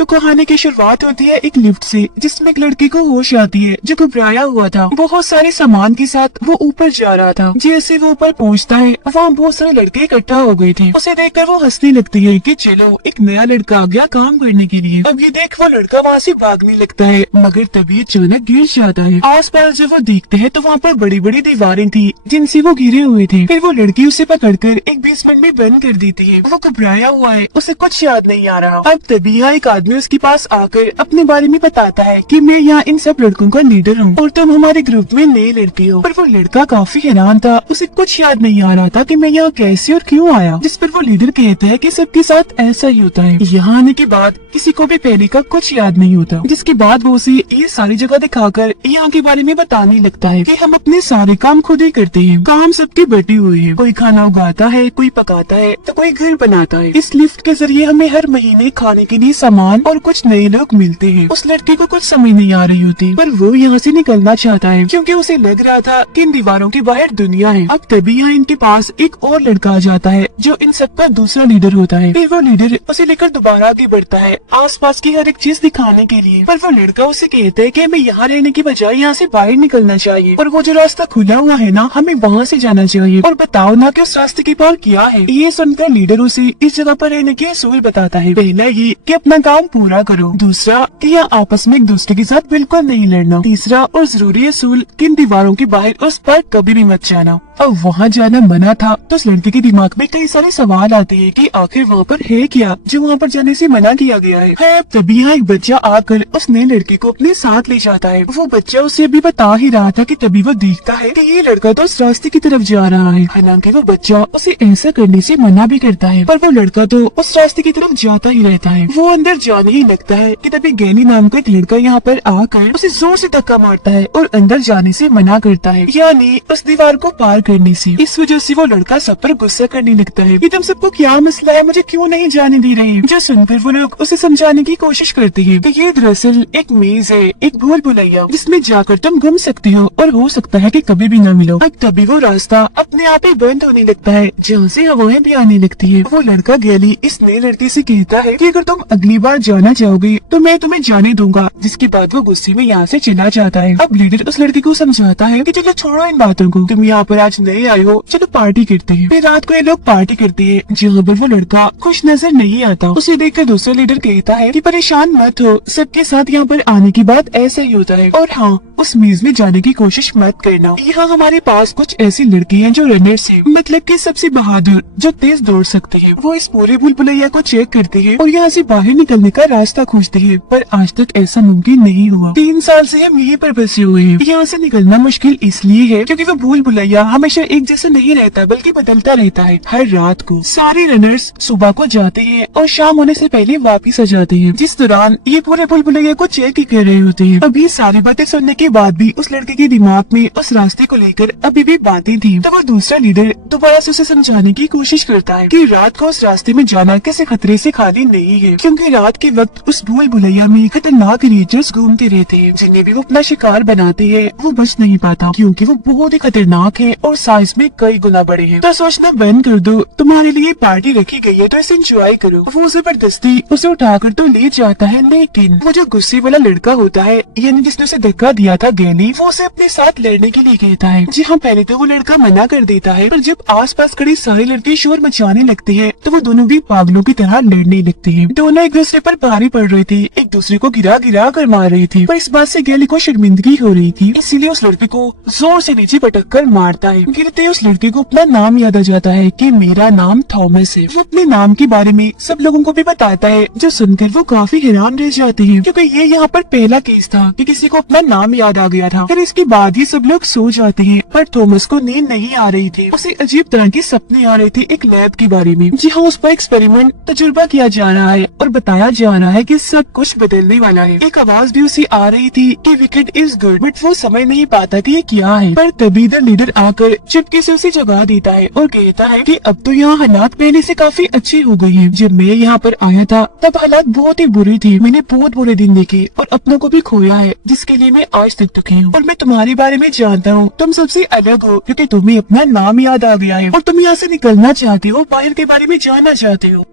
तो कहानी की शुरुआत होती है एक लिफ्ट से, जिसमें एक लड़की को होश आती है जो घबराया हुआ था। बहुत सारे सामान के साथ वो ऊपर जा रहा था। जैसे वो ऊपर पहुंचता है वहाँ बहुत सारे लड़के इकट्ठा हो गए थे। उसे देखकर वो हंसने लगती है कि चलो एक नया लड़का आ गया काम करने के लिए। अब ये देख वो लड़का वहाँ से भागने लगता है, मगर तभी अचानक गिर जाता है। आस पास जब वो देखते हैं तो वहाँ पर बड़ी बड़ी दीवारें थी जिनसे वो घिरे हुए थे। फिर वो लड़की उसे पकड़कर एक बेसमेंट में बंद कर देती है। वो घबराया हुआ है, उसे कुछ याद नहीं आ रहा। अब तभी यहाँ एक आदमी उसके पास आकर अपने बारे में बताता है कि मैं यहाँ इन सब लड़कों का लीडर हूँ और तुम हमारे ग्रुप में नए लड़के हो। पर वो लड़का काफी हैरान था, उसे कुछ याद नहीं आ रहा था कि मैं यहाँ कैसे और क्यों आया। जिस पर वो लीडर कहता है कि सबके साथ ऐसा ही होता है। यहाँ आने के बाद किसी को भी पहले का कुछ याद नहीं होता। जिसके बाद वो उसे ये सारी जगह दिखाकर यहाँ के बारे में बताने लगता है कि हम अपने सारे काम खुद ही करते हैं। काम सबके बटे हुए हैं, कोई खाना उगाता है, कोई पकाता है तो कोई घर बनाता है। इस लिफ्ट के जरिए हमें हर महीने खाने के लिए सामान और कुछ नए लोग मिलते हैं। उस लड़के को कुछ समझ नहीं आ रही होती, पर वो यहाँ से निकलना चाहता है क्योंकि उसे लग रहा था कि इन दीवारों के बाहर दुनिया है। अब तभी यहाँ इनके पास एक और लड़का आ जाता है जो इन सब का दूसरा लीडर होता है। फिर वो लीडर उसे लेकर दोबारा आगे बढ़ता है आसपास की हर एक चीज दिखाने के लिए। पर वो लड़का उसे कहता है कि हमें यहाँ रहने की बजाय यहाँ से बाहर निकलना चाहिए और वो जो रास्ता खुला हुआ है ना, हमें वहाँ से जाना चाहिए। और बताओ ना कि उस रास्ते के पार क्या है। ये सुनकर लीडर उसे इस जगह पर रहने के असूल बताता है। पहला ये कि अपना काम पूरा करो, दूसरा कि यहाँ आपस में एक दूसरे के साथ बिल्कुल नहीं लड़ना, तीसरा और जरूरी असूल कि इन दीवारों के बाहर उस पर कभी भी मत जाना। अब वहाँ जाना मना था तो उस लड़के के दिमाग में कई सारे सवाल आते हैं कि आखिर वहाँ पर है क्या जो वहाँ पर जाने से मना किया गया है। अब तभी यहाँ एक बच्चा आकर उस नए लड़के को अपने साथ ले जाता है। वो बच्चा उसे अभी बता ही रहा था कि तभी वो देखता है कि ये लड़का तो उस रास्ते की तरफ जा रहा है। हालांकि वो बच्चा उसे ऐसा करने से मना भी करता है, पर वो लड़का तो उस रास्ते की तरफ जाता ही रहता है। वो अंदर जाने ही लगता है कि तभी गैनी नाम का एक लड़का यहाँ पर आकर उसे जोर से धक्का मारता है और अंदर जाने से मना करता है, यानी उस दीवार को पार करने से। इस वजह से वो लड़का सब पर गुस्सा करने लगता है कि तुम सबको क्या मसला है, मुझे क्यों नहीं जाने दे रहे। जो सुनकर वो लोग उसे समझाने की कोशिश करते हैं कि ये दरअसल एक मेज है, एक भूल भुलैया जिसमें जाकर तुम घूम सकते हो और हो सकता है कि कभी भी न मिलो। अब तभी वो रास्ता अपने आप ही बंद होने लगता है जहाँ से हवाएं भी आने लगती है। वो लड़का गैली इस नए लड़के से कहता है कि अगर तुम अगली बार जाना चाहोगे तो मैं तुम्हें जाने दूंगा। जिसके बाद वो गुस्से में यहाँ से चला जाता है। अब लीडर उस लड़के को समझाता है कि चलो छोड़ो इन बातों को, तुम यहाँ पर आज नए आए हो, चलो पार्टी करते हैं। फिर रात को ये लोग पार्टी करते हैं जहाँ पर वो लड़का खुश नजर नहीं आता। उसे देखकर दूसरा लीडर कहता है कि परेशान मत हो, सबके साथ यहाँ पर आने के बाद ऐसा ही होता है, और हाँ उस मेज में जाने की कोशिश मत करना। यहाँ हमारे पास कुछ ऐसी लड़की हैं जो रनर्स हैं, मतलब कि सबसे बहादुर, जो तेज दौड़ सकते हैं। वो इस पूरे भूल भुलैया को चेक करते हैं और यहाँ से बाहर निकलने का रास्ता खोजते हैं, पर आज तक ऐसा मुमकिन नहीं हुआ। 3 साल से हम यहीं पर फंसे हुए हैं। यहाँ से निकलना मुश्किल इसलिए है क्योंकि वो भूल भुलैया हमेशा एक जैसा नहीं रहता बल्कि बदलता रहता है। हर रात को सारे रनर्स सुबह को जाते हैं और शाम होने से पहले वापिस आ जाते हैं, जिस दौरान ये पूरे भूल भुलैया को चेक ही कर रहे होते हैं। अब ये सारी बातें सुनने के बाद भी उस लड़के के दिमाग में उस रास्ते को लेकर अभी भी बातें थी। तो वो दूसरा लीडर दोबारा से उसे समझाने की कोशिश करता है कि रात को उस रास्ते में जाना किसी खतरे से खाली नहीं है, क्योंकि रात के वक्त उस भूल भुलैया में खतरनाक क्रिएचर्स घूमते रहते हैं, जिन्हें भी वो अपना शिकार बनाते हैं वो बच नहीं पाता क्योंकि वो बहुत ही खतरनाक है और साइज में कई गुना बड़े हैं। तो सोचना बंद कर दो, तुम्हारे लिए पार्टी रखी गई है तो इसे एंजॉय करो। वो जबरदस्ती उसे उठाकर तो ले जाता है, लेकिन वो जो गुस्से वाला लड़का होता है, यानी जिसने उसे धक्का दिया था गैली, वो उसे अपने साथ लड़ने के लिए कहता है। जी हाँ, पहले तो वो लड़का मना कर देता है, पर जब आसपास खड़ी सारे लड़के शोर मचाने लगते हैं तो वो दोनों भी पागलों की तरह लड़ने लगते हैं। दोनों एक दूसरे पर भारी पड़ रहे थे, एक दूसरे को गिरा गिरा कर मार रही थी, पर इस बात से गैली को शर्मिंदगी हो रही थी, इसीलिए उस लड़के को जोर से नीचे पटक कर मारता है। गिरते उस लड़के को अपना नाम याद आ जाता है कि मेरा नाम थॉमस है। वो अपने नाम के बारे में सब लोगों को भी बताता है, जो सुनकर वो काफी हैरान रह जाते हैं क्योंकि ये यहाँ पर पहला केस था कि किसी को अपना नाम याद आ गया था। फिर इसके बाद ही सब लोग सो जाते हैं, पर थॉमस को नींद नहीं आ रही थी। उसे अजीब तरह के सपने आ रहे थे एक लैब के बारे में। जी हाँ, उस पर एक्सपेरिमेंट तजुर्बा किया जा रहा है और बताया जा रहा है कि सब कुछ बदलने वाला है। एक आवाज भी उसे आ रही थी कि विकेट इज गुड, बट वो समझ नहीं पाता कि ये क्या है। पर तभी द लीडर आकर चुपके से उसे जगा देता है और कहता है कि अब तो यहाँ हालात पहले से काफी अच्छी हो गई हैं। जब मैं यहाँ पर आया था तब हालात बहुत ही बुरी थी, मैंने बहुत बुरे दिन देखे और अपनों को भी खोया है, जिसके लिए मैं आज तक दुखी हूँ। और मैं तुम्हारे बारे में जानता हूँ, तुम सबसे अलग हो क्योंकि तुम्हें अपना नाम याद आ गया है और तुम यहाँ से निकलना चाहते हो, बाहर के बारे में जानना चाहते हो।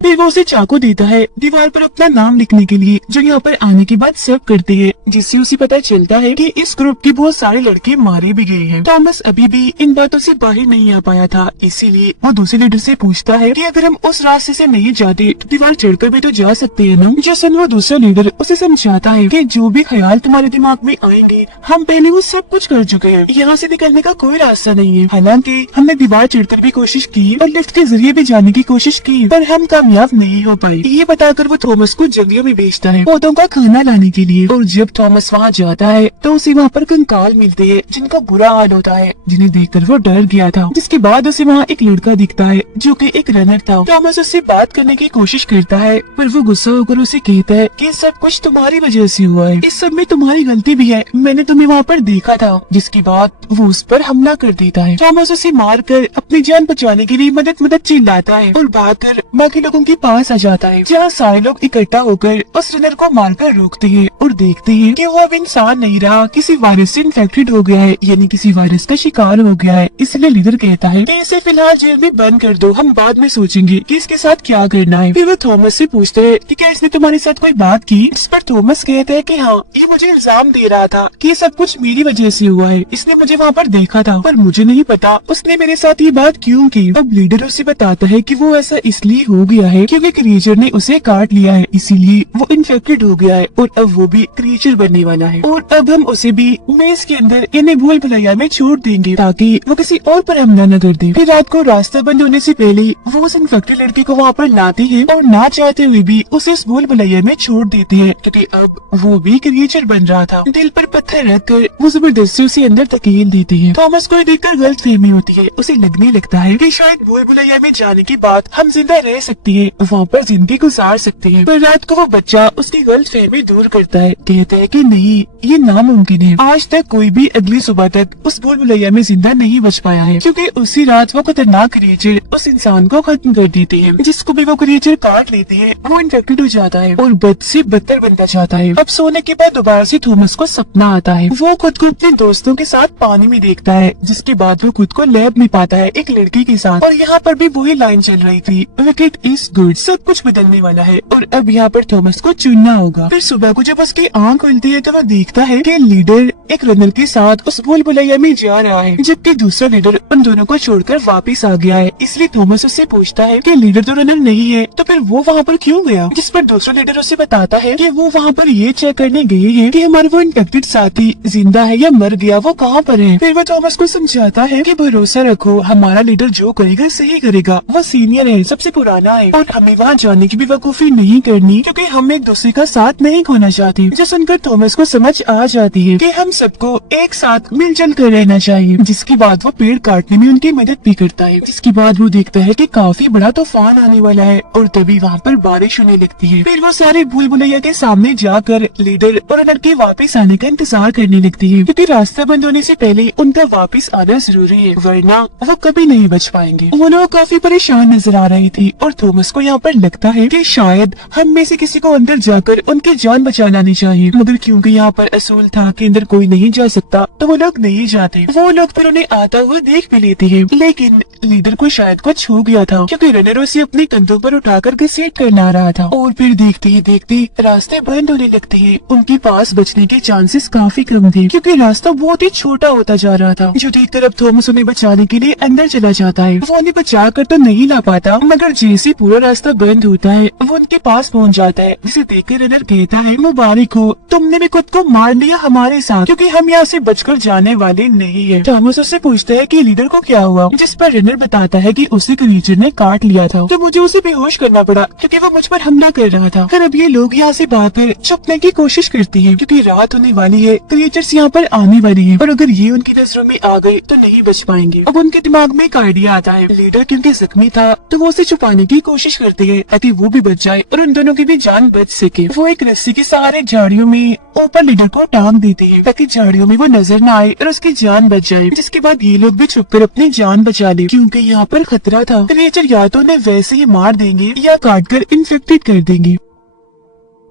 फिर वो उसे चाकू देता है दीवार पर अपना नाम लिखने के लिए, जो यहाँ पर आने के बाद सब करते हैं, जिससे उसे पता चलता है कि इस ग्रुप के बहुत सारे लड़के मारे भी गए हैं। थॉमस अभी भी इन बातों से बाहर नहीं आ पाया था, इसीलिए वो दूसरे लीडर से पूछता है कि अगर हम उस रास्ते से नहीं जाते तो दीवार चढ़कर भी तो जा सकते हैं ना। जैसे वो दूसरा लीडर उसे समझाता है कि जो भी ख्याल तुम्हारे दिमाग में आएंगे हम पहले वो सब कुछ कर चुके हैं, यहाँ से निकलने का कोई रास्ता नहीं है। हालांकि हमने दीवार चढ़कर भी कोशिश की और लिफ्ट के जरिए भी जाने की कोशिश की, पर हम कामयाब नहीं हो पाए। ये बताकर वो थॉमस को जंगलों में भेजता है पौधों का खाना लाने के लिए। और जब थॉमस वहाँ जाता है तो उसे वहाँ पर कंकाल मिलते हैं जिनका बुरा हाल होता है, जिन्हें देखकर वो डर गया था। जिसके बाद उसे वहाँ एक लड़का दिखता है जो कि एक रनर था। थॉमस उससे बात करने की कोशिश करता है, पर वो गुस्सा होकर उसे कहता है कि सब कुछ तुम्हारी वजह से हुआ है, इस सब में तुम्हारी गलती भी है, मैंने तुम्हें वहाँ पर देखा था। जिसके बाद वो उस पर हमला कर देता है। थॉमस उसे मार कर अपनी जान बचाने के लिए मदद चिल्लाता है और भागकर बाकी लोगों के पास आ जाता है, जहाँ सारे लोग इकट्ठा होकर उस रनर को मारकर रोकते हैं और देखते हैं कि वो अब इंसान नहीं रहा, किसी वायरस से इन्फेक्टेड हो गया है, यानी किसी वायरस का शिकार हो गया है। इसलिए लीडर कहता है कि इसे फिलहाल जेल में बंद कर दो, हम बाद में सोचेंगे कि इसके साथ क्या करना है। फिर वो थॉमस से पूछते हैं कि क्या इसने तुम्हारे साथ कोई बात की, जिस पर थॉमस कहता है कि हाँ, ये मुझे इल्जाम दे रहा था कि सब कुछ मेरी वजह से हुआ है, इसने मुझे वहाँ पर देखा था, पर मुझे नहीं पता उसने मेरे साथ ये बात क्यों की। अब लीडर उसे बताता है कि वो ऐसा इसलिए हो गया है क्योंकि क्रिएचर ने उसे काट लिया है, इसीलिए वो इन्फेक्टेड हो गया है और अब वो भी क्रिएचर बनने वाला है। और अब हम उसे भी मेज के अंदर यानी भूल भुलैया में छोड़ देंगे ताकि वो किसी और पर हमला न कर दे। फिर रात को रास्ता बंद होने से पहले वो उस इन्फेक्टेड लड़के को वहाँ पर लाते हैं और ना चाहते हुए भी उसे इस भूल भुलैया में छोड़ देते हैं, क्योंकि अब वो भी क्रिएचर बन रहा था। दिल पर पत्थर रखकर वो जबरदस्ती उसे अंदर धकेल देते हैं। थॉमस को देखकर गलतफहमी होती है, उसे लगने लगता है कि शायद भूल भुलैया में जाने के बाद हम जिंदा रह सकते हैं, वहाँ पर जिंदगी गुजार सकते हैं। पर रात को वो बच्चा उसकी गलतफहमी दूर करता है, कहता है कि नहीं, ये नामुमकिन है। आज तक कोई भी अगली सुबह तक उस भूल भुलैया में जिंदा नहीं बच पाया है, क्योंकि उसी रात वो खतरनाक क्रिएचर उस इंसान को खत्म कर देते हैं। जिसको भी वो क्रिएचर काट लेते हैं वो इन्फेक्टेड हो जाता है और बद से बदतर बनता जाता है। अब सोने के बाद दोबारा से थॉमस को सपना आता है, वो खुद को अपने दोस्तों के साथ पानी में देखता है, जिसके बाद वो खुद को लैब में पाता है एक लड़की के साथ। और यहाँ पर भी वही लाइन चल रही थी, विकेट इज गुड, सब कुछ बदलने वाला है और अब यहाँ पर थॉमस को चुनना होगा। फिर सुबह को जब उसकी आंख खुलती है तो वो देखता है कि लीडर एक रनर के साथ उस भूल भुलैया में जा रहा है, जबकि दूसरा लीडर उन दोनों को छोड़कर वापस आ गया है। इसलिए थॉमस उससे पूछता है कि लीडर तो रनर नहीं है, तो फिर वो वहाँ पर क्यों गया। जिस पर दूसरा लीडर उसे बताता है कि वो वहाँ पर ये चेक करने गए हैं कि हमारे वो इन्फेक्टेड साथी जिंदा है या मर गया, वो कहाँ पर है। फिर वो थॉमस को समझाता है कि भरोसा रखो, हमारा लीडर जो करेगा सही करेगा, वो सीनियर है, सबसे पुराना है और हमें वहाँ जाने की भी वकूफी नहीं करनी, क्योंकि हम एक दूसरे का साथ नहीं खोना चाहते। जो सुनकर थॉमस को समझ आ जाती है कि हम सबको एक साथ मिलजुल कर रहना चाहिए। जिसके बाद वो पेड़ काटने में उनकी मदद भी करता है। जिसके बाद वो देखता है कि काफी बड़ा तूफान आने वाला है और तभी वहाँ पर बारिश होने लगती है। फिर वो सारे भूल भुलैया के सामने जाकर लीडर और रनर के वापस आने का इंतजार करने लगती है, क्योंकि रास्ता बंद होने से पहले उनका वापस आना जरूरी है, वरना वो कभी नहीं बच पाएंगे। वो लोग काफी परेशान नजर आ रही थी और थॉमस को यहाँ पर लगता है कि शायद हम में से किसी को अंदर जाकर उनकी जान बचा लानी चाहिए, मगर क्योंकि यहाँ पर असूल था कि अंदर कोई नहीं जा सकता तो वो लोग नहीं जाते। वो लोग फिर उन्हें आता हुआ देख भी लेते हैं, लेकिन लीडर को शायद कुछ हो गया था, क्योंकि रनर उसे अपने कंधों पर उठाकर घसीट कर ला रहा था। और फिर देखते ही देखते रास्ते बंद होने लगते हैं। उनके पास बचने के चांसेस काफी कम थे, क्योंकि रास्ता बहुत ही छोटा होता जा रहा था। जो देखकर अब थॉमस उन्हें बचाने के लिए अंदर चला जाता है। वो उन्हें बचा कर तो नहीं ला पाता, मगर जैसे पूरा रास्ता बंद होता है वो उनके पास पहुंच जाता है, जिसे देखकर रनर कहता है, मुबारक हो, तुमने भी खुद को मार लिया हमारे साथ, क्योंकि हम यहाँ से बचकर जाने वाले नहीं है। थॉमस उससे पूछता है कि लीडर को क्या हुआ, जिस पर रनर बताता है कि उसे क्रिएचर ने काट लिया था, तो मुझे उसे बेहोश करना पड़ा क्योंकि वो मुझ पर हमला कर रहा था। फिर अब ये लोग यहाँ से भागकर छुपने की कोशिश करती हैं, क्योंकि रात होने वाली है, क्रिएचर्स यहाँ पर आने वाली है और अगर ये उनकी नजरों में आ गए तो नहीं बच पाएंगे। अब उनके दिमाग में एक आइडिया आता है, लीडर क्योंकि जख्मी था तो वो उसे छुपाने की कोशिश करते हैं ताकि वो भी बच जाए और उन दोनों की भी जान बच सके। वो एक रस्सी के सहारे झाड़ियों में ऊपर लीडर को टांग देते हैं ताकि झाड़ियों में वो नजर न आए और उसकी जान बच जाए। जिसके बाद ये लोग भी छुपकर अपनी जान बचा ले, क्योंकि यहाँ पर खतरा था। क्रिएचर या तो उन्हें वैसे ही मार देंगे या काट कर इन्फेक्टेड कर देंगे।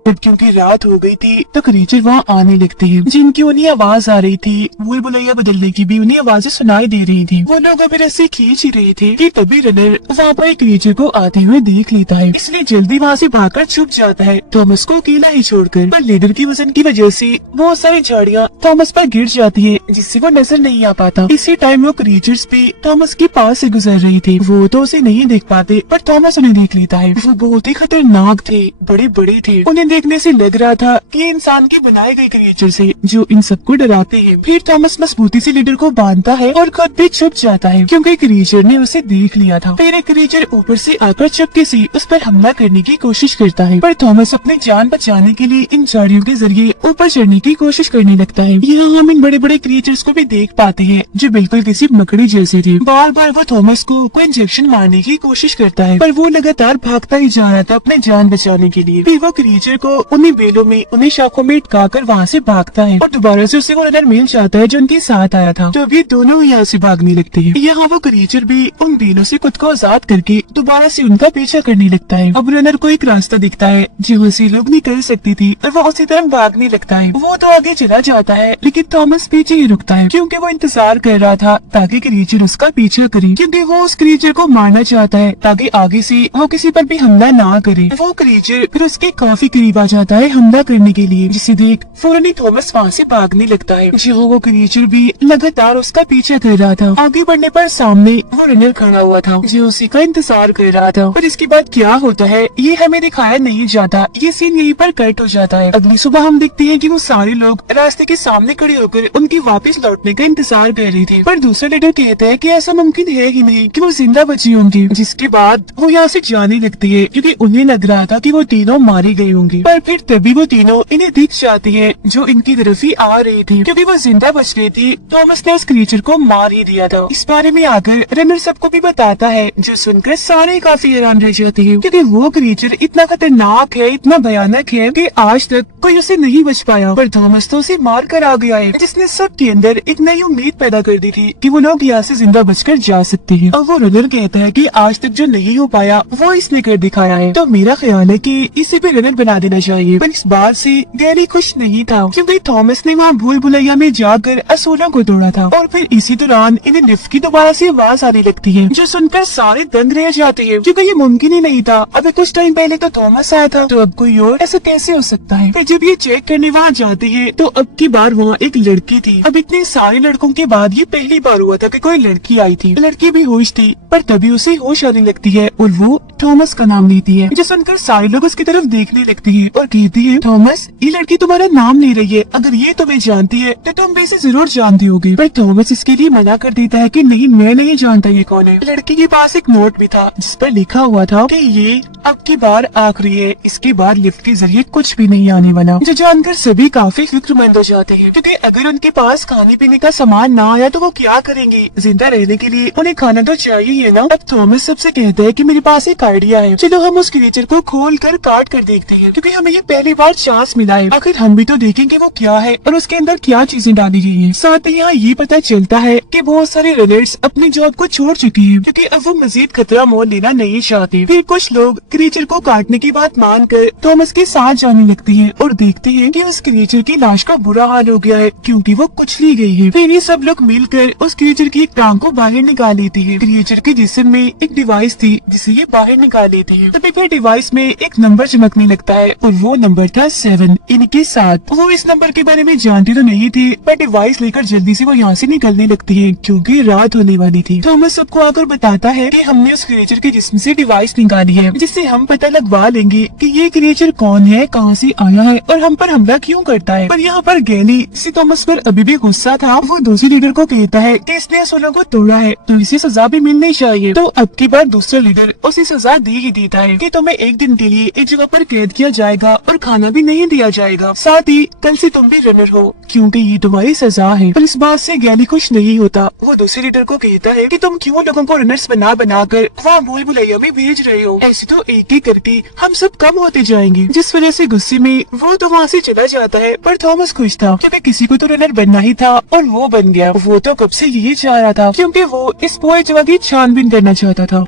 अब क्योंकि रात हो गई थी तो क्रीचर वहाँ आने लगते हैं, जिनकी उन्हें आवाज आ रही थी। भूल भुलैया बदलने की भी उन्हें आवाजें सुनाई दे रही थी। वो लोग अभी रस्सी खींच ही रहे थे कि तभी रनर वहाँ पर एक क्रीचर को आते हुए देख लेता है, इसलिए जल्दी वहाँ से भागकर छुप जाता है थॉमस को अकेला ही छोड़कर। पर लीडर की वजन की वजह से बहुत सारी झाड़ियाँ थॉमस पर गिर जाती है, जिससे वो नजर नहीं आ पाता। इसी टाइम वो क्रीचर्स भी थॉमस के पास से गुजर रही थी। वो तो उसे नहीं देख पाते पर थॉमस उन्हें देख लेता है। वो बहुत ही खतरनाक थे, बड़े बड़े थे। उन्हें देखने से लग रहा था कि ये इंसान के बनाए गए क्रिएचर से जो इन सबको डराते हैं। फिर थॉमस मजबूती से लीडर को बांधता है और खुद भी छुप जाता है क्योंकि क्रिएचर ने उसे देख लिया था। फिर एक क्रिएचर ऊपर से आकर चुपके से उस पर हमला करने की कोशिश करता है, पर थॉमस अपनी जान बचाने के लिए इन झाड़ियों के जरिए ऊपर चढ़ने की कोशिश करने लगता है। यहाँ हम इन बड़े बड़े क्रिएचर्स को भी देख पाते हैं जो बिल्कुल किसी मकड़ी जैसे थे। बार बार वो थॉमस को कोई इंजेक्शन मारने की कोशिश करता है, पर वो लगातार भागता ही जा रहा था अपनी जान बचाने के लिए। फिर वो क्रिएचर को उन्हीं बेलों में उन्हीं शाखों में अटकाकर वहाँ से भागता है और दोबारा से उसे वो रनर मिल जाता है जो उनके साथ आया था। तो अभी दोनों यहाँ से भागने लगते हैं। यहाँ वो क्रिएचर भी उन बेलों से खुद को आजाद करके दोबारा से उनका पीछा करने लगता है। अब रनर को एक रास्ता दिखता है जो से लोग निकल सकती थी और वो उसी तरफ भागने लगता है। वो तो आगे चला जाता है लेकिन थॉमस पीछे ही रुकता है क्योंकि वो इंतजार कर रहा था ताकि क्रिएचर उसका पीछा करे, क्योंकि वो उस क्रिएचर को मारना चाहता है ताकि आगे से वो किसी पर भी हमला ना करे। वो क्रिएचर फिर उसके काफी करीब आ जाता है हमला करने के लिए, जिसे देख फौरन ही थॉमस वहाँ से भागने लगता है। जहाँ वो क्रिएचर भी लगातार उसका पीछा कर रहा था। आगे बढ़ने पर सामने वो रनर खड़ा हुआ था जो उसी का इंतजार कर रहा था। पर इसके बाद क्या होता है ये हमें दिखाया नहीं जाता, ये सीन यहीं पर कट हो जाता है। अगली सुबह हम देखते हैं कि वो सारे लोग रास्ते के सामने खड़े होकर उनकी वापस लौटने का इंतजार कर रहे थे, पर दूसरा लीडर कहता है कि ऐसा मुमकिन है ही नहीं कि वो जिंदा बची होंगी। जिसके बाद वो यहाँ से जाने लगती है क्योंकि उन्हें लग रहा था कि वो तीनों मारे गए होंगे। पर फिर तभी वो तीनों इन्हें दिख जाती है जो इनकी तरफ ही आ रही थी। क्योंकि वो जिंदा बच गई थी थॉमस ने उस क्रिएचर को मार ही दिया था। इस बारे में आकर रनर सबको भी बताता है, जो सुनकर सारे काफी हैरान रह जाते हैं क्योंकि वो क्रिएचर इतना खतरनाक है, इतना भयानक है कि आज तक कोई उसे नहीं बच पाया। पर थॉमस तो उसे मार कर आ गया है, जिसने सबके अंदर एक नई उम्मीद पैदा कर दी थी कि वो लोग यहाँ से जिंदा बचकर जा सकते हैं। और वो रनर कहता है कि आज तक जो नहीं हो पाया वो इसने कर दिखाया है। तो मेरा ख्याल है कि इसे भी रनर बना देना चाहिए। पर इस बार से गैरी खुश नहीं था क्योंकि थॉमस ने वहाँ भूल भुलैया में जाकर असूलों को तोड़ा था। और फिर इसी दौरान इन्हें लिफ्ट की दोबारा से आवाज आने लगती है, जो सुनकर सारे दंग रह जाते हैं क्योंकि ये मुमकिन ही नहीं था। अभी कुछ टाइम पहले तो थॉमस आया था, तो अब कोई और, ऐसा कैसे हो सकता है। फिर जब ये चेक करने वहाँ जाते हैं तो अब की बार वहाँ एक लड़की थी। अब इतने सारे लड़कों के बाद ये पहली बार हुआ था कि कोई लड़की आई थी। लड़की भी होश थी पर तभी उसे होश आने लगती है और वो थॉमस का नाम लेती है, जो सुनकर सारे लोग उसकी तरफ देखने लगते हैं और कहती है, थॉमस ये लड़की तुम्हारा नाम ले रही है, अगर ये तुम्हें जानती है तो तुम भी इसे जरूर जानती होगी। पर थॉमस इसके लिए मना कर देता है कि नहीं, मैं नहीं जानता ये कौन है। लड़की के पास एक नोट भी था जिस पर लिखा हुआ था कि ये अब की बार आखिरी है, इसके बाद लिफ्ट के जरिए कुछ भी नहीं आने वाला। जो जानकर सभी काफी फिक्रमंद हो जाते हैं क्योंकि अगर उनके पास खाने पीने का सामान ना आया तो वो क्या करेंगे। जिंदा रहने के लिए उन्हें खाना तो चाहिए ही है ना। अब थॉमस सबसे कहता है कि मेरे पास एक आइडिया है, चलो हम उस क्रिएचर को खोल कर काट कर देखते हैं क्योंकि हमें ये पहली बार चांस मिला है। आखिर हम भी तो देखेंगे वो क्या है और उसके अंदर क्या चीजें डाली गई है। साथ ही यहाँ ये पता चलता है कि बहुत सारे रनर्स अपनी जॉब को छोड़ चुके हैं क्योंकि अब वो मजीद खतरा मोल लेना नहीं चाहते। फिर कुछ लोग क्रिएचर को काटने की बात मानकर थॉमस के साथ जाने लगते हैं और देखते हैं कि उस क्रिएचर की लाश का बुरा हाल हो गया है क्योंकि वो कुचली गई है। फिर ये सब लोग मिलकर उस क्रिएचर की एक टांग को बाहर निकाल लेते हैं। क्रिएचर के जिस्म में एक डिवाइस थी जिसे ये बाहर निकाल लेते हैं। तभी फिर डिवाइस में एक नंबर चमकने लगता है और वो नंबर था 7 इनके साथ। वो इस नंबर के बारे में जानती तो नहीं थी पर डिवाइस लेकर जल्दी से वो यहाँ से निकलने लगती है क्योंकि रात होने वाली थी। थॉमस सबको आकर बताता है कि हमने उस क्रिएचर के जिस्म से डिवाइस निकाली है जिससे हम पता लगवा लेंगे कि ये क्रिएचर कौन है, कहाँ से आया है और हम पर हमला क्यों करता है। पर यहाँ पर गैली जिसे थॉमस पर अभी भी गुस्सा था, वो दूसरे लीडर को कहता है कि इसने असूलों को तोड़ा है तो इसे सजा भी मिलनी चाहिए। तो अब की बार दूसरा लीडर उसे सजा दी ही देता है कि तुम्हें एक दिन के लिए एक जगह पर कैद किया जाएगा और खाना भी नहीं दिया जाएगा, साथ ही कल से तुम भी रनर हो क्योंकि ये तुम्हारी सजा है। पर इस बात से गैली खुश नहीं होता। वो दूसरे लीडर को कहता है कि तुम क्यों लोगों को रनर्स बनाकर वहाँ भूल भुलैया में भेज रहे हो, ऐसे तो एक एक करके हम सब कम होते जाएंगे। जिस वजह से गुस्से में वो तो वहाँ से चला जाता है। पर थॉमस खुश था क्योंकि किसी को तो रनर बनना ही था और वो बन गया। वो तो कब से यही चाह रहा था क्योंकि वो इस पूरी जगह की छानबीन करना चाहता था।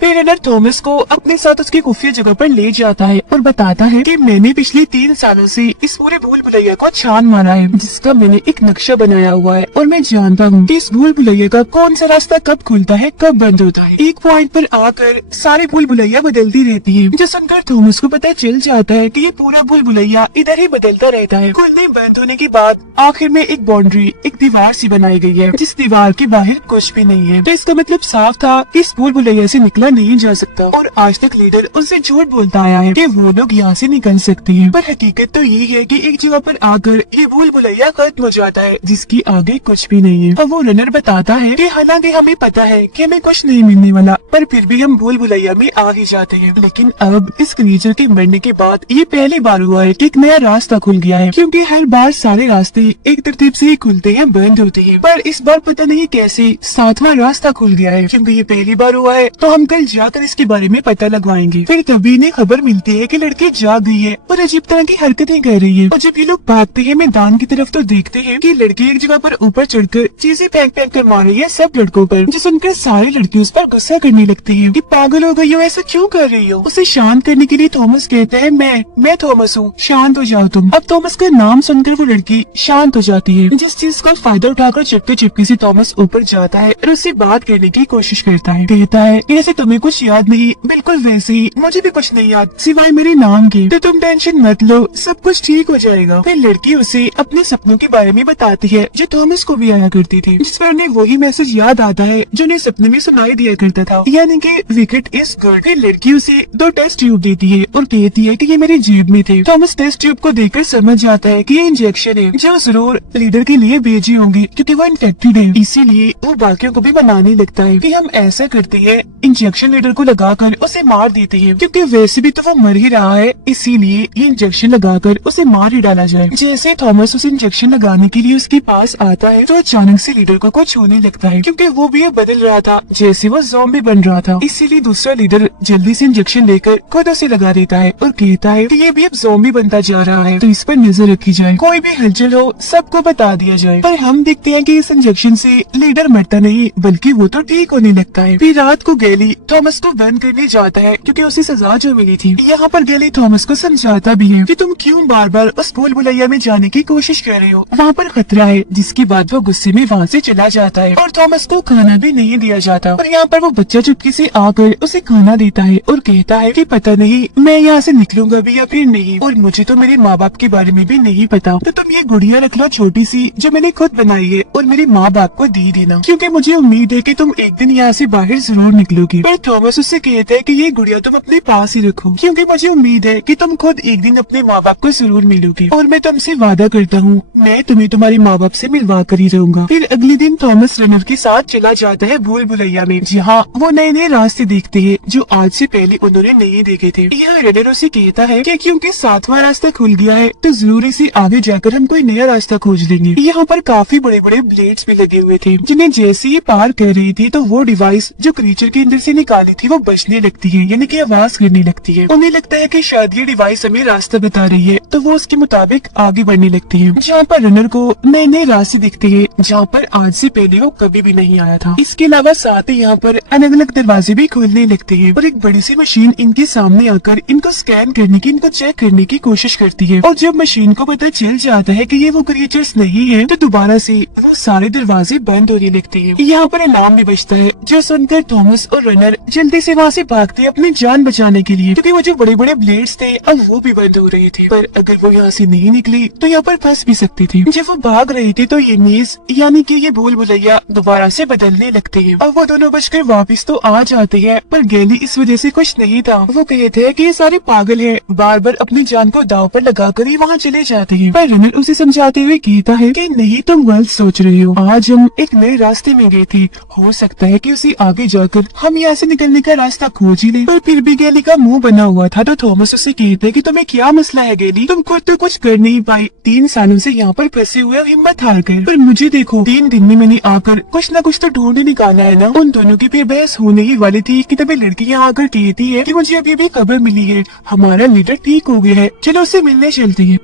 फिर रनर थॉमस को अपने साथ उसकी खुफिया जगह पर ले जाता है और बताता है कि मैंने पिछले 3 सालों से इस पूरे भूल भुलैया को छान मारा है, जिसका मैंने एक नक्शा बनाया हुआ है और मैं जानता हूँ कि इस भूल भुलैया का कौन सा रास्ता कब खुलता है कब बंद होता है। एक पॉइंट पर आकर सारी भूल भुलैया बदलती रहती है, जो सुनकर थॉमस को पता चल जाता है कि ये पूरा भूल भुलैया इधर ही बदलता रहता है। खुलने बंद होने के बाद आखिर में एक बाउंड्री, एक दीवार सी बनाई गई है, जिस दीवार के बाहर कुछ भी नहीं है। तो इसका मतलब साफ था कि इस भूल भुलैया से निकला नहीं जा सकता और आज तक लीडर उससे झूठ बोलता आया है कि वो लोग यहाँ से निकल सकते हैं। पर हकीकत तो ये है कि एक जगह पर आकर ये भूल भुलैया खत्म हो जाता है, जिसकी आगे कुछ भी नहीं है। और वो रनर बताता है कि हालांकि हमें पता है कि हमें कुछ नहीं मिलने वाला, पर फिर भी हम भूल भुलैया में आ ही जाते हैं। लेकिन अब इस क्रीचर के मरने के बाद ये पहली बार हुआ है कि एक नया रास्ता खुल गया है, क्योंकि हर बार सारे रास्ते एक तरतीब से ही खुलते हैं, बंद होते हैं। पर इस बार पता नहीं कैसे 7वां रास्ता खुल गया है। क्योंकि ये पहली बार हुआ है तो हम कल जाकर इसके बारे में पता लगवाएंगे। फिर तभी इन्हें खबर मिलती है कि लड़की जाग गई है और अजीब तरह की हरकतें कर रही है। और जब ये लोग भागते हैं मैदान की तरफ तो देखते हैं कि लड़की एक जगह पर ऊपर चढ़कर चीजें फेंक फेंक कर मार रही है सब लड़कों पर, जो सुनकर सारे लड़के उस पर गुस्सा करने लगते हैं कि पागल हो गई हो, ऐसा क्यों कर रही हो। उसे शांत करने के लिए थॉमस कहते हैं मैं थॉमस हूँ, शांत हो जाओ तुम। अब थॉमस का नाम सुनकर वो लड़की शांत हो जाती है, जिस चीज का फायदा उठाकर चुपके चुपके से थॉमस ऊपर जाता है और उससे बात करने की कोशिश करता है। कहता है जैसे तुम्हें कुछ याद नहीं, बिल्कुल वैसे ही मुझे भी कुछ नहीं याद सिवाय मेरे नाम के, तो तुम टेंशन मत लो, सब कुछ ठीक हो जाएगा। फिर लड़की उसे अपने सपनों के बारे में बताती है जो थॉमस को भी आया करती थी, जिस पर उन्हें वही मैसेज याद आता है जो उन्हें सपने में सुनाई दिया करता था, यानी कि विकेट इज गुड। फिर लड़की उसे 2 टेस्ट ट्यूब देती है और कहती है कि ये मेरी जेब में थे। थॉमस टेस्ट ट्यूब को देखकर समझ जाता है कि ये इंजेक्शन है जो जरूर लीडर के लिए भेजे होंगे, क्योंकि वो इन्फेक्टेड है। इसीलिए वो बाकियों को भी बनाने लगता है कि हम ऐसा करते हैं, इंजेक्शन लीडर को लगाकर उसे मार देते हैं, क्योंकि वैसे भी तो वो मर ही रहा है, इसीलिए ये इंजेक्शन लगाकर उसे मार ही डाला जाए। जैसे थॉमस उसे इंजेक्शन लगाने के लिए उसके पास आता है तो अचानक से लीडर को कुछ होने लगता है, क्योंकि वो भी बदल रहा था जैसे वो ज़ॉम्बी बन रहा था। इसीलिए दूसरा लीडर जल्दी से इंजेक्शन लेकर खुद उसे लगा देता है और कहता है कि ये भी अब ज़ॉम्बी बनता जा रहा है, तो इस पर नजर रखी जाए, कोई भी हलचल हो सबको बता दिया जाए। पर हम देखते हैं कि इस इंजेक्शन से लीडर मरता नहीं, बल्कि वो तो ठीक होने लगता है। फिर रात को गैली थॉमस को बंद करने जाता है, क्योंकि उसे सजा जो मिली थी। यहाँ पर गैली थॉमस को समझाता भी है कि तुम क्यों बार बार उस भूल भुलैया में जाने की कोशिश कर रहे हो, वहाँ पर खतरा है। जिसके बाद वो गुस्से में वहाँ से चला जाता है और थॉमस को खाना भी नहीं दिया जाता। और यहाँ पर वो बच्चा चुपके से आकर उसे खाना देता है और कहता है कि पता नहीं मैं यहाँ से निकलूंगा भी या फिर नहीं, और मुझे तो मेरे माँ बाप के बारे में भी नहीं पता, तो तुम ये गुड़िया रख लो छोटी सी जो मैंने खुद बनाई है और मेरे माँ बाप को दे देना, क्योंकि मुझे उम्मीद है कि तुम एक दिन यहाँ से बाहर जरूर निकलोगी। पर थॉमस उससे कहता है कि ये गुड़िया तुम अपने पास ही रखो, क्योंकि मुझे उम्मीद है कि तुम खुद एक दिन अपने माँ बाप को जरूर मिलोगी, और मैं तुमसे वादा करता हूँ मैं तुम्हें तुम्हारे माँ बाप से मिलवा कर ही रहूंगा। फिर अगले दिन थॉमस रनर के साथ चला जाता है भूल भुलैया में, जहाँ वो नए नए रास्ते देखते हैं जो आज से पहले उन्होंने नहीं देखे थे। यह रनर उसे कहता है कि क्योंकि 7वां रास्ता खुल गया है तो जरूर इसे आगे जाकर हम कोई नया रास्ता खोज लेंगे। यहाँ पर काफी बड़े बड़े ब्लेड्स भी लगे हुए थे, जिन्हें जैसे ही पार कर रही थी तो वो डिवाइस जो क्रीचर के अंदर से निकाली थी वो बजने लगती है, यानी कि आवाज करने लगती है। उन्हें लगता है कि शायद ये डिवाइस हमें रास्ता बता रही है, तो वो उसके मुताबिक आगे बढ़ने लगती है। जहाँ पर रनर को नए नए रास्ते दिखते हैं जहाँ पर आज से पहले वो कभी भी नहीं आया था। इसके अलावा साथ ही यहाँ पर अलग अलग दरवाजे भी खुलने लगते हैं और एक बड़ी सी मशीन इनके सामने आकर इनको स्कैन करने की, इनको चेक करने की कोशिश करती है। और जब मशीन को पता चल जाता है कि ये वो क्रिएचर्स नहीं है, तो दोबारा से वो सारे दरवाजे बंद होने लगते हैं। यहाँ पर अलार्म भी बजता है, जो सुनकर थॉमस और रनर जल्दी से वहाँ से भागते हैं अपनी जान बचाने के लिए, क्योंकि वो जो बड़े बड़े ब्लेड्स थे अब वो भी बंद हो रहे थे। पर अगर वो यहाँ से नहीं निकली तो यहाँ पर फंस भी सकती थी। जब वो भाग रही थी तो ये मेज यानी कि ये भूल भुलैया दोबारा से बदलने लगते हैं। अब वो दोनों बचकर वापस तो आ जाते हैं, पर गैली इस वजह से खुश नहीं था। वो कहते हैं कि ये सारे पागल हैं, बार बार अपनी जान को दाव पर लगाकर ही वहाँ चले जाते हैं। पर रनर उसे समझाते हुए कहता है कि नहीं, तुम गलत सोच रहे हो, आज हम एक नए रास्ते में गए थे, हो सकता है कि उसे आगे जाकर हम यहाँ से निकलने का रास्ता खोज ही ले। पर फिर भी गैली का मुंह बना हुआ था, तो थॉमस उसे कहते हैं कि तुम्हें क्या मसला है गैली, तुम खुद तो कुछ कर नहीं पाई, 3 सालों से यहाँ पर फंसे हुए हिम्मत हार कर, पर मुझे देखो 3 दिन में मैंने आकर कुछ न कुछ तो ढूंढ निकाला है ना। उन दोनों की फिर बहस होने ही वाली थी कि तभी लड़की यहाँ आकर कहती है कि मुझे अभी भी खबर मिली है, हमारा लीडर ठीक हो गया है, चलो उससे मिलने चलते हैं।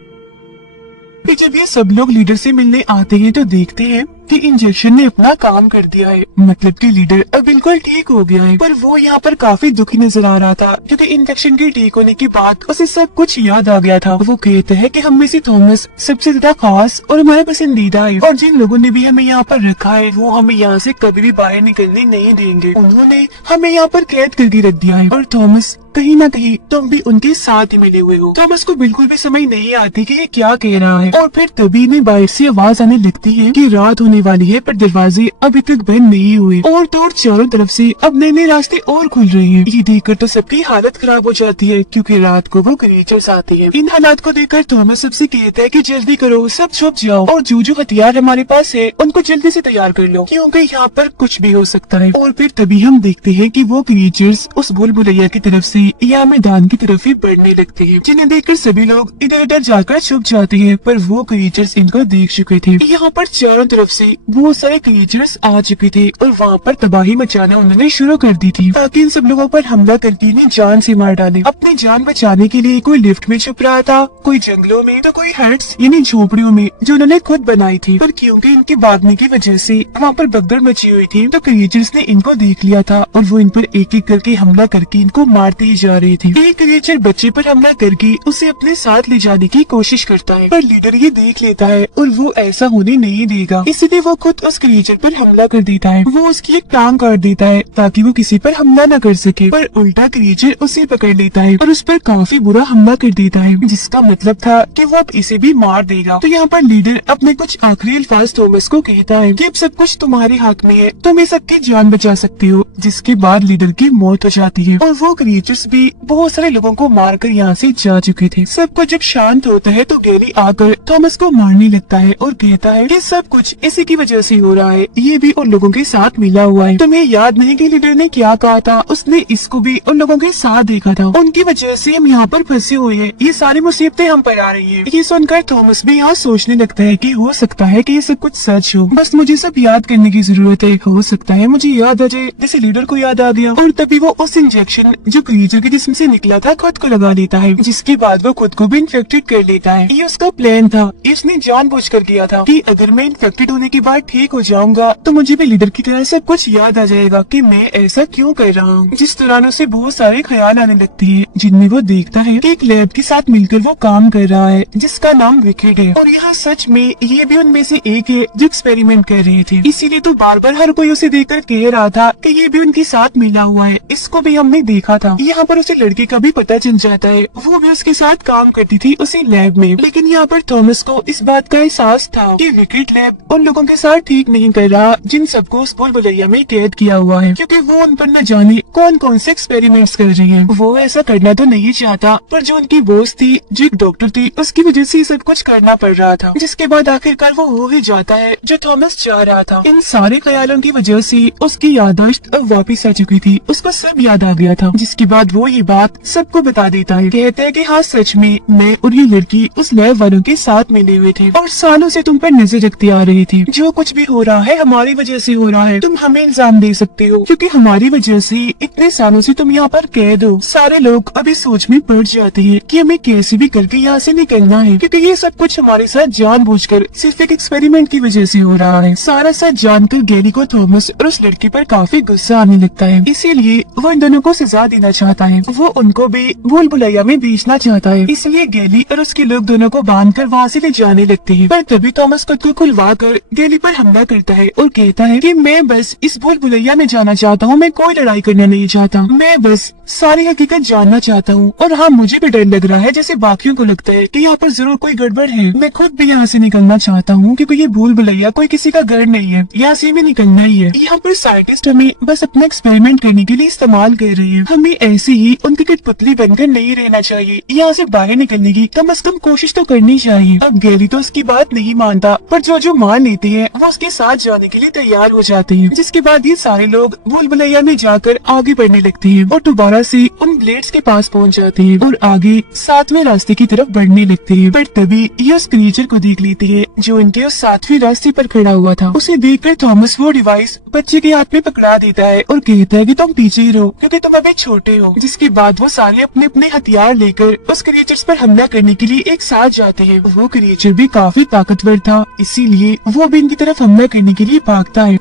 फिर जब ये सब लोग लीडर से मिलने आते हैं तो देखते हैं कि इंजेक्शन ने अपना काम कर दिया है, मतलब कि लीडर अब बिल्कुल ठीक हो गया है। पर वो यहाँ पर काफी दुखी नजर आ रहा था क्योंकि इंफेक्शन के ठीक होने के बाद उसे सब कुछ याद आ गया था। वो कहते हैं कि हम में से थॉमस सबसे ज्यादा खास और हमारा पसंदीदा है, और जिन लोगों ने भी हमें यहाँ पर रखा है वो हमें यहाँ से कभी भी बाहर निकलने नहीं देंगे। उन्होंने हमें यहाँ पर कैद करके रख दिया है, और थॉमस कहीं ना कहीं तुम भी उनके साथ ही मिले हुए हो। थॉमस को बिल्कुल भी समझ नहीं आती कि ये क्या कह रहा है, और फिर तभी इन्हें बाहर से आवाज आने लगती है कि रात होने वाली है, पर दरवाजे अभी तक बंद नहीं हुए, और तो और चारों तरफ से अब नए नए रास्ते और खुल रहे हैं। ये देखकर तो सबकी हालत खराब हो जाती है क्योंकि रात को वो क्रीचर्स आते हैं। इन हालात को देखकर थॉमस सबसे कहता है कि जल्दी करो, सब छुप जाओ, और जो हथियार हमारे पास है उनको जल्दी से तैयार कर लो क्योंकि यहाँ पर कुछ भी हो सकता है। और फिर तभी हम देखते हैं कि वो क्रीचर्स उस भूल भुलैया की तरफ से या मैदान की तरफ ही बढ़ने लगते हैं, जिन्हें देखकर सभी लोग इधर उधर जाकर छुप जाते हैं। पर वो क्रीचर्स इनको देख चुके थे। यहाँ पर चारों तरफ से बहुत सारे क्रीचर्स आ चुके थे और वहाँ पर तबाही मचाना उन्होंने शुरू कर दी थी ताकि इन सब लोगों पर हमला करके इन्हें जान से मार डाले। अपनी जान बचाने के लिए कोई लिफ्ट में छुप रहा था, कोई जंगलों में, तो कोई हट्स यानी झोपड़ियों में जो उन्होंने खुद बनाई थी। पर क्योंकि इनके भागने की वजह से वहाँ पर भगदड़ मची हुई थी, तो क्रीचर्स ने इनको देख लिया था और वो इन पर एक एक करके हमला करके इनको मारते ही जा रहे थे। एक क्रीचर बच्चे पर हमला करके उसे अपने साथ ले जाने की कोशिश करता है, पर लीडर ये देख लेता है और वो ऐसा होने नहीं देगा, इसलिए वो खुद उस क्रीचर पर हमला कर देता है। वो उसकी एक टांग काट देता है ताकि वो किसी पर हमला न कर सके, पर उल्टा क्रीचर उसे पकड़ लेता है और उस पर काफी बुरा हमला कर देता है, जिसका मतलब था कि वो अब इसे भी मार देगा। तो यहाँ पर लीडर अपने कुछ आखिरी अल्फाज थॉमस को कहता है कि अब सब कुछ तुम्हारे हाथ में है, तुम इस सबकी जान बचा सकते हो। जिसके बाद लीडर की मौत हो जाती है और वो क्रीचर्स भी बहुत सारे लोगों को मारकर यहाँ से जा चुके थे। सब कुछ जब शांत होता है तो गैली आकर थॉमस को मारने लगता है और कहता है कि सब कुछ इसी की वजह से हो रहा है, ये भी उन लोगों के साथ मिला हुआ है। तुम्हें याद नहीं कि लीडर ने क्या कहा था? उसने इसको भी उन लोगों के साथ देखा था, उनकी वजह से हम यहाँ पर फंसे हुए हैं, ये सारी मुसीबतें हम पर आ रही है। ये सुनकर थॉमस भी यहाँ सोचने लगता है कि हो सकता है कि ये सब कुछ सच हो, बस मुझे सब याद करने की जरूरत है। हो सकता है मुझे याद आ जाए जैसे लीडर को याद आ गया। और तभी वो उस इंजेक्शन जो क्रीचर के जिस्म से निकला था खुद को लगा लेता है, जिसके बाद वो खुद को भी इन्फेक्टेड कर लेता है। ये उसका प्लान था, इसने जानबूझकर किया था कि अगर मैं इन्फेक्टेड होने के बाद ठीक हो जाऊंगा तो मुझे भी लीडर की तरह सब कुछ याद आ जाएगा कि मैं ऐसा क्यों कर रहा हूँ। जिस दौरान उसे बहुत सारे ख्याल आने लगते हैं, जिनमें वो देखता है कि एक लैब के साथ मिलकर वो काम कर रहा है जिसका नाम विकेट है, और यहाँ सच में ये भी उनमें से एक है जो एक्सपेरिमेंट कर रहे थे। इसीलिए तो बार बार हर कोई उसे देखकर कह रहा था कि ये भी उनके साथ मिला हुआ है, इसको भी हमने देखा था। यहाँ पर उसे लड़के का भी पता चल जाता है, वो भी उसके साथ काम करती थी उसी लैब में। लेकिन यहाँ पर थॉमस को इस बात का एहसास था कि विकेट लैब उन लोगों के साथ ठीक नहीं कर रहा जिन सबको उस भूल भुलैया में कैद किया हुआ है, क्योंकि वो उन पर न जाने कौन कौन से एक्सपेरिमेंट्स कर रही है। वो ऐसा करना तो नहीं चाहता, पर जो उनकी बॉस थी, जो एक डॉक्टर थी, उसकी वजह से सब कुछ करना पड़ रहा था। जिसके बाद आखिरकार वो हो ही जाता है जो थॉमस चाह रहा था। इन सारे ख्यालों की वजह से उसकी याददाश्त अब वापिस आ चुकी थी, उसको सब याद आ गया था। जिसके बाद वो ये बात सबको बता देता है, कहते हैं कि हाँ सच में मैं और ये लड़की उस लैब वालों के साथ मिले हुए थे और सालों से तुम पर नजर रखती आ रही थी। जो कुछ भी हो रहा है हमारी वजह से हो रहा है, तुम हमें इल्जाम दे सकते हो क्योंकि हमारी वजह से इतने सालों से तुम यहाँ पर कैद हो। सारे लोग अभी सोच में पड़ जाते हैं कि हमें कैसे भी करके यहाँ से निकलना है, क्योंकि ये सब कुछ हमारे साथ जानबूझकर सिर्फ एक एक्सपेरिमेंट की वजह से हो रहा है। सारा सच जानकर गैरी को थॉमस और उस लड़की पर काफी गुस्सा आने लगता है, इसीलिए वो इन दोनों को सजा देना चाहता है। वो उनको भी भूल भुलैया में भेजना चाहता है, इसलिए गैली और उसके लोग दोनों को बांधकर वहाँ से ले जाने लगते हैं। पर तभी थॉमस खुद को खुलवा कर गैली पर हमला करता है और कहता है कि मैं बस इस भूल भुलैया में जाना चाहता हूँ, मैं कोई लड़ाई करना नहीं चाहता, मैं बस सारी हकीकत जानना चाहता हूँ। और हाँ, मुझे भी डर लग रहा है जैसे बाकियों को लगता है कि यहाँ पर जरूर कोई गड़बड़ है। मैं खुद भी यहाँ से निकलना चाहता हूँ क्योंकि ये भूल भुलैया कोई किसी का घर नहीं है, यहाँ से भी निकलना ही है। यहाँ पर साइंटिस्ट हमें बस अपना एक्सपेरिमेंट करने के लिए इस्तेमाल कर रहे हैं, हमें ऐसे ही उनकी कठपुतली बनकर नहीं रहना चाहिए, यहाँ से बाहर निकलने की कम से कम कोशिश तो करनी चाहिए। अब गैरी तो उसकी बात नहीं मानता, पर जो मान लेते हैं वो उसके साथ जाने के लिए तैयार हो जाते हैं। जिसके बाद ये सारे लोग भूल भुलैया में जाकर आगे बढ़ने लगते हैं और दोबारा से उन ब्लेड्स के पास पहुँच जाते हैं और आगे सातवें रास्ते की तरफ बढ़ने लगते हैं। पर तभी ये उस क्रीचर को देख लेते हैं जो इनके उस सातवें रास्ते पर खड़ा हुआ था। उसे देखकर थॉमस वो डिवाइस बच्चे के हाथ में पकड़ा देता है और कहता है कि तुम पीछे ही रहो क्योंकि तुम अभी छोटे हो। हो। जिसके बाद वो सारे अपने अपने हथियार लेकर उस क्रिएचर्स पर हमला करने के लिए एक साथ जाते हैं। वो क्रिएचर भी काफी ताकतवर था, इसीलिए वो भी इनकी तरफ हमला करने के लिए भागता है।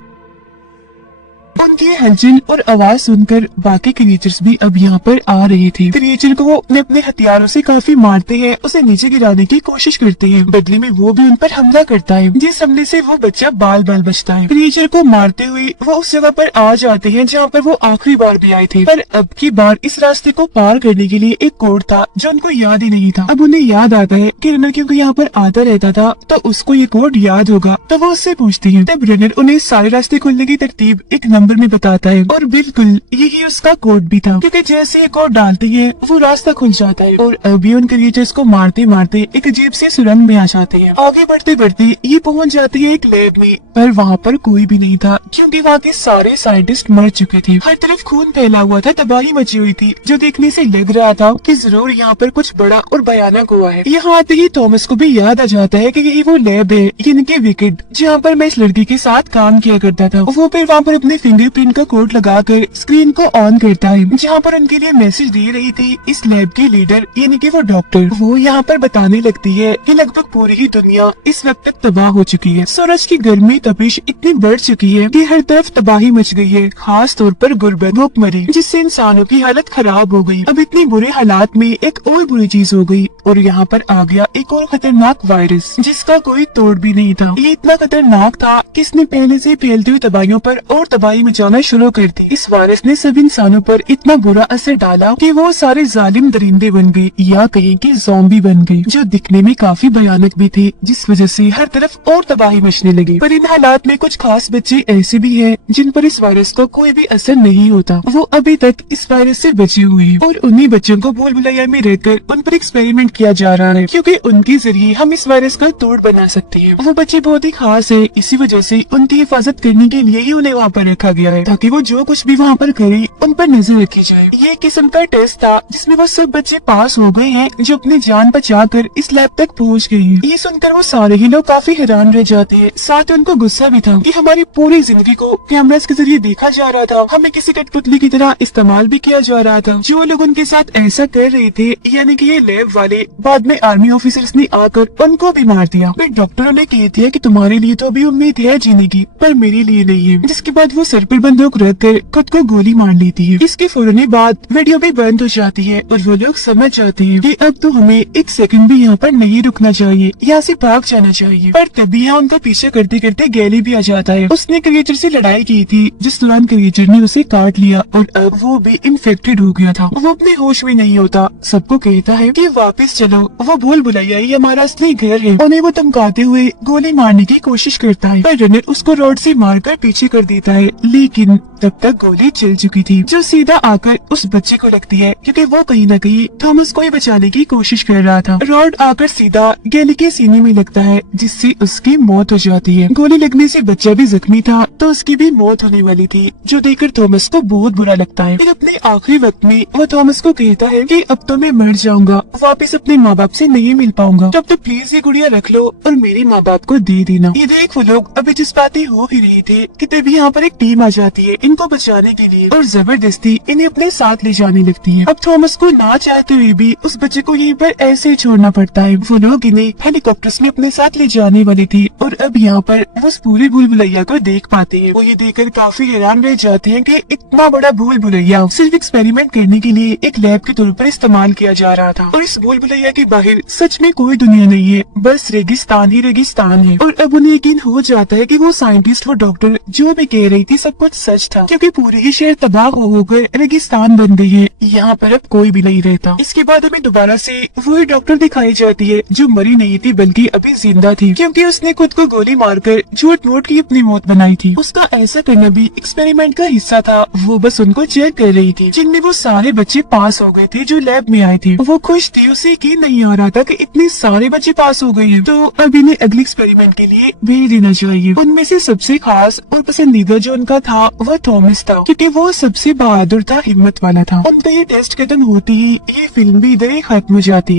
उनकी हलचल और आवाज सुनकर बाकी क्रिएचर्स भी अब यहाँ पर आ रहे थे। क्रिएचर को वो अपने अपने हथियारों से काफी मारते हैं, उसे नीचे गिराने की कोशिश करते हैं। बदले में वो भी उन पर हमला करता है, जिस हमले से वो बच्चा बाल बाल बचता है। क्रिएचर को मारते हुए वो उस जगह पर आ जाते हैं जहाँ पर वो आखिरी बार भी आए थे, पर अब की बार इस रास्ते को पार करने के लिए एक कोड था जो उनको याद ही नहीं था। अब उन्हें याद आता है कि रनर क्योंकि यहाँ पर आता रहता था तो उसको ये कोड याद होगा, तो वो उससे पूछती है। तब रनर उन्हें सारे रास्ते खोलने की तरतीब एक नंबर में बताता है और बिल्कुल यही उसका कोड भी था, क्योंकि जैसे ये कोड डालते हैं वो रास्ता खुल जाता है और अभी उन क्रिएचर्स को मारते मारते एक अजीब से सुरंग में आ जाते हैं। आगे बढ़ते बढ़ते ये पहुंच जाते हैं एक लैब में, पर वहाँ पर कोई भी नहीं था क्योंकि वहाँ के सारे साइंटिस्ट मर चुके थे। हर तरफ खून फैला हुआ था, तबाही मची हुई थी, जो देखने से लग रहा था कि जरूर यहाँ पर कुछ बड़ा और भयानक हुआ है। यहाँ आते ही थॉमस को भी याद आ जाता है कि यही वो लैब है, यानी कि विकेट, जहाँ पर मैं इस लड़की के साथ काम किया करता था। वो फिर वहाँ पर अपने फिंगरप्रिंट का कोड लगाकर स्क्रीन को ऑन करता है, जहाँ पर उनके लिए मैसेज दे रही थी इस लैब की लीडर यानी कि वो डॉक्टर। वो यहाँ पर बताने लगती है कि लगभग पूरी ही दुनिया इस वक्त तक तबाह हो चुकी है। सूरज की गर्मी तपिश इतनी बढ़ चुकी है कि हर तरफ तबाही मच गई है, खास तौर पर गुर्बत भूखमरी, जिससे इंसानों की हालत खराब हो गई। अब इतनी बुरे हालात में एक और बुरी चीज हो गई और यहाँ पर आ गया एक और खतरनाक वायरस, जिसका कोई तोड़ भी नहीं था। ये इतना खतरनाक था कि इसने पहले से फैलती हुई तबाहियों पर और तबाही मचाना शुरू कर दी। इस वायरस ने सभी इंसानों पर इतना बुरा असर डाला कि वो सारे जालिम दरिंदे बन गए या कहीं कि ज़ॉम्बी बन गए, जो दिखने में काफी भयानक भी थे, जिस वजह से हर तरफ और तबाही मचने लगी। पर इन हालात में कुछ खास बच्चे ऐसे भी हैं जिन पर इस वायरस का कोई भी असर नहीं होता। वो अभी तक इस वायरस से बचे हुए हैं और उन्हीं बच्चों को भूल भुलैया में रहकर उन पर एक्सपेरिमेंट किया जा रहा है, क्योंकि उनके जरिए हम इस वायरस का तोड़ बना सकते हैं। वो बच्चे बहुत ही खास है, इसी वजह से उनकी हिफाजत करने के लिए ही उन्हें वहाँ पर रखा गया है, ताकि वो जो कुछ भी वहाँ पर करे उन पर नजर रखी जाए। ये किस्म का टेस्ट था जिसमें वो सब बच्चे पास हो गए हैं जो अपनी जान बचाकर इस लैब तक पहुँच गए हैं। ये सुनकर वो सारे ही लोग काफी हैरान रह जाते हैं। साथ ही उनको गुस्सा भी था कि हमारी पूरी जिंदगी को कैमरास के जरिए देखा जा रहा था, हमें किसी कठपुतली की तरह इस्तेमाल भी किया जा रहा था। जो लोग उनके साथ ऐसा कर रहे थे यानी कि ये लैब वाले, बाद में आर्मी ऑफिसर्स ने आकर उनको भी मार दिया। फिर डॉक्टरों ने कह दिया कि तुम्हारे लिए तो अभी उम्मीद है जीने की, पर मेरे लिए नहीं है। जिसके बाद वो सर पर बंदूक रखकर खुद को गोली मार लेती है। इसके फौरन बाद वीडियो भी बंद हो जाती है और वो लोग समझ जाते हैं कि अब तो हमें एक सेकंड भी यहाँ पर नहीं रुकना चाहिए, यहाँ से भाग जाना चाहिए। पर तभी यहाँ उनका पीछे करते करते गैली भी आ जाता है। उसने क्रिएचर से लड़ाई की थी, जिस दौरान क्रिएचर ने उसे काट लिया और अब वो भी इन्फेक्टेड हो गया था। वो अपने होश में नहीं होता, सबको कहता है कि वापस चलो, वो भूल भुलैया ही हमारा असली घर है। उन्हें वो धमकाते हुए गोली मारने की कोशिश करता है, पर रनर उसको रॉड से मारकर पीछे कर देता है, लेकिन तब तक गोली चल चुकी थी, जो सीधा आकर उस बच्चे को लगती है, क्योंकि वो कहीं न कहीं थॉमस को ही बचाने की कोशिश कर रहा था। रॉड आकर सीधा गैली के सीने में लगता है, जिससे उसकी मौत हो जाती है। गोली लगने से बच्चा भी जख्मी था, तो उसकी भी मौत होने वाली थी, जो देखकर थॉमस को बहुत बुरा लगता है। फिर अपने आखिरी वक्त में वो थॉमस को कहता है कि अब तो मैं मर जाऊंगा, वापस अपने माँ बाप से नहीं मिल पाऊंगा, तब तो प्लीज ये गुड़िया रख लो और मेरे माँ बाप को दे देना। ये देख वो लोग अभी जज्बाती हो ही रहे थे कि तभी यहाँ पर एक टीम आ जाती है इनको बचाने के लिए और जबरदस्ती इन्हें अपने साथ ले जाने लगती है। अब थॉमस को ना चाहते हुए भी उस बच्चे को यहीं पर ऐसे ही छोड़ना पड़ता है। वो लोग इन्हें हेलीकॉप्टर्स में अपने साथ ले जाने वाले थे और अब यहाँ पर वो उस पूरे भूल भुलैया को देख पाते हैं। वो ये देखकर काफी हैरान रह जाते हैं कि इतना बड़ा भूल भुलैया सिर्फ एक्सपेरिमेंट करने के लिए एक लैब के तौर पर इस्तेमाल किया जा रहा था, और इस भूल भुलैया के बाहर सच में कोई दुनिया नहीं है, बस रेगिस्तान ही रेगिस्तान है। और अब उन्हें यकीन हो जाता है कि वो साइंटिस्ट, वो डॉक्टर जो भी कह रही थी सब कुछ सच था, क्योंकि पूरी ही शहर तबाह होकर रेगिस्तान बन गई है, यहाँ पर अब कोई भी नहीं रहता। इसके बाद हमें दोबारा से वही डॉक्टर दिखाई जाती है जो मरी नहीं थी बल्कि अभी जिंदा थी, क्योंकि उसने खुद को गोली मारकर झूठ मूठ की अपनी मौत बनाई थी। उसका ऐसा करना भी एक्सपेरिमेंट का हिस्सा था, वो बस उनको चेक कर रही थी, जिनमें वो सारे बच्चे पास हो गए थे जो लैब में आए थे। वो खुश थी, उसे यकीन नहीं आ रहा था कि इतने सारे बच्चे पास हो गए हैं, तो अब इन्हें अगले एक्सपेरिमेंट के लिए भेज देना चाहिए। उनमें से सबसे खास और पसंदीदा जो उनका था वह थॉमस था, क्योंकि वो सबसे बहादुर था, हिम्मत वाला था। उनका ये टेस्ट खत्म होती ही ये फिल्म भी इधर ही खत्म हो जाती है।